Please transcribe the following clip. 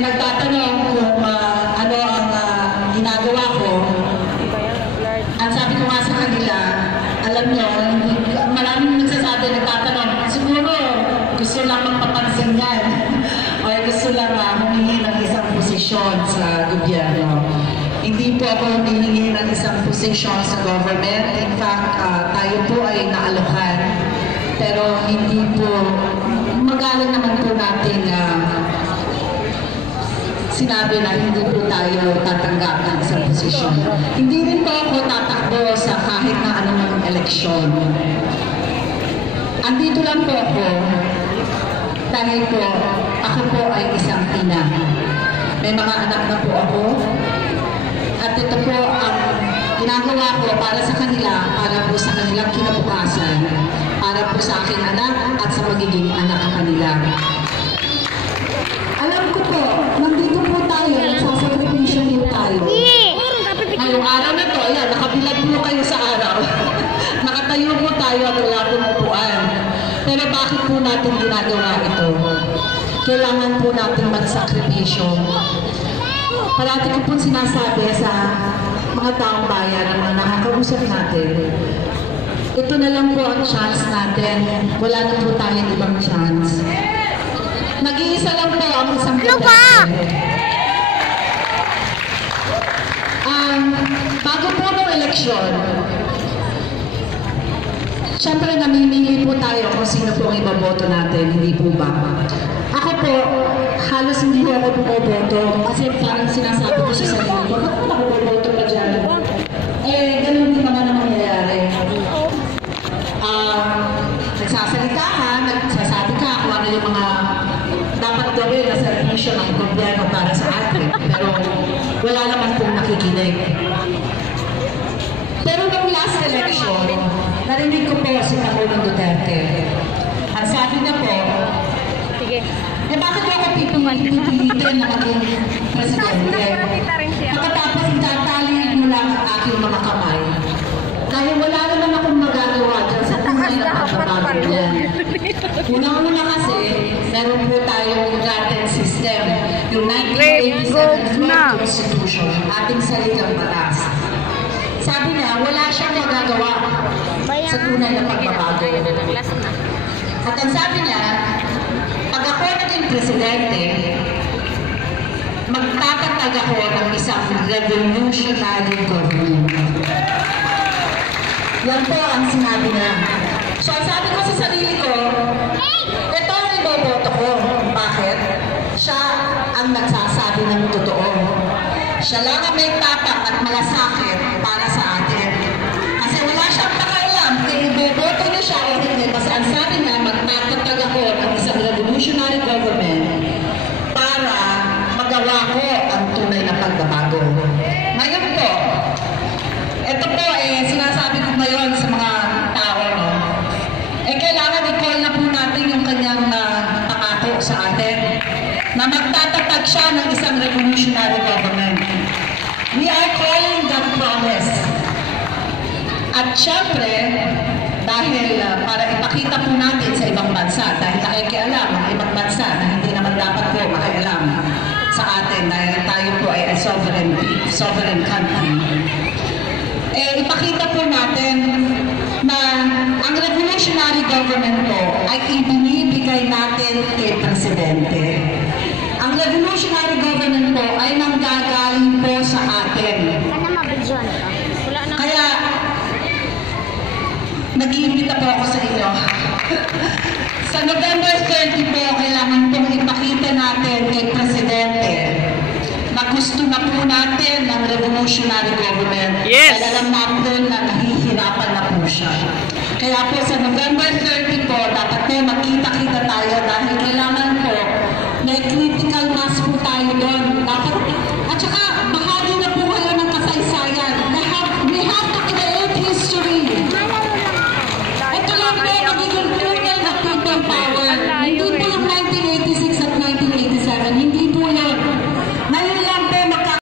may nagtatanong kung ano ang ginagawa ko. Ang sabi ko nga sa kanila, alam nyo, maraming nagsasabi, nagtatanong, siguro gusto lang magpapansin yan o gusto lang humingi ng isang posisyon sa gobyerno. Hindi po ako humingi ng isang posisyon sa government. In fact, tayo po ay naalokan. Pero hindi po, magalang naman po natin sinabi na hindi po tayo tatanggap ng isang posisyon. Hindi rin po ako tatakbo sa kahit na anumang eleksyon. Andito lang po ako dahil po ako po ay isang ina. May mga anak na po ako. At ito po ang ginagawa ko para sa kanila, para po sa kanilang kinabukasan, para po sa aking anak at sa magiging anak kanila. Alam ko po, nandito po tayo, nagsasakripisyon po tayo. Ngayong araw na to, ayan, nakabilag po kayo sa araw. Nakatayo po tayo at wala pong upuan. Pero bakit po natin ginagawa ito? Kailangan po natin magsakripisyo. Parati ko po sinasabi sa mga taong bayan na mga nakakausap natin, ito na lang po ang chance natin. Wala na po tayong ibang chance. Nag-iisa lang po ang isang Duterte. Bago po ng eleksyon, siyempre namimili po tayo kung sino po ang ibaboto natin, hindi po ba? Ako po, halos hindi po ako pumoboto kasi parang sinasabi ko sa sarili ko, bakit ako pumoboto pa dyan? Eh, ganun din naman ang mangyayari. Nagsasalita ka, nagsasabi ka kung ano yung mga dapat gawin na servisyo ng gobyerno para sa atin. Pero wala naman pong nakikinig. Pero nung last election, narinig ko po si Pangulong Duterte. Ang sabi niya po, eh bakit ako pipilitin na maging presidente? Pagkatapos itatali mo lang ang aking mga kamay. Dahil wala naman akong magagawa dyan sa tunay na pagbabago yan. Unang-una kasi, meron po tayong garden system. Yung 1987 Constitution, ating salitang batas. Sabi niya, wala siyang magagawa sa tunay na pagbabago. At ang sabi niya, pag ako naging presidente, magtatatag ako ng isang revolutionary government. Yan po ang sinabi niya. So, ang sabi ko sa sarili ko, ito ang iboboto ko. Bakit? Siya ang nagsasabi ng totoo. Siya lang ang may tapak at malasakit para sa atin. Kasi wala siyang pakialam kung iboboto niya siya o hindi. Kasi ang sabi niya, magtatatag ako ng isang revolutionary government para magawa ko ang tunay na pagbabago. Ngayon po, ito po sinasabi ko ngayon sa mga tao, no? Kailangan i-call na po natin yung kanyang pangako sa atin na magtatatag siya ng isang revolutionary government. We are calling that promise. At syempre, dahil para ipakita po natin sa ibang bansa, dahil nakikialam ang ibang bansa na hindi naman dapat po makialam sa atin dahil tayo po ay a sovereign country. Ipakita po natin na ang revolutionary government po ay ibinibigay natin kay Presidente. Ang revolutionary government po ay nanggagaling po sa atin. Kaya, nag-iimbita po ako sa inyo. Sa November 30 po, kailangan pong ipakita natin kay Presidente na gusto na po natin ng revolutionary government. Yes! Kaya alam natin na nahihirapan na po siya. Kaya po sa November 30 po, dapat po magkita-kita tayo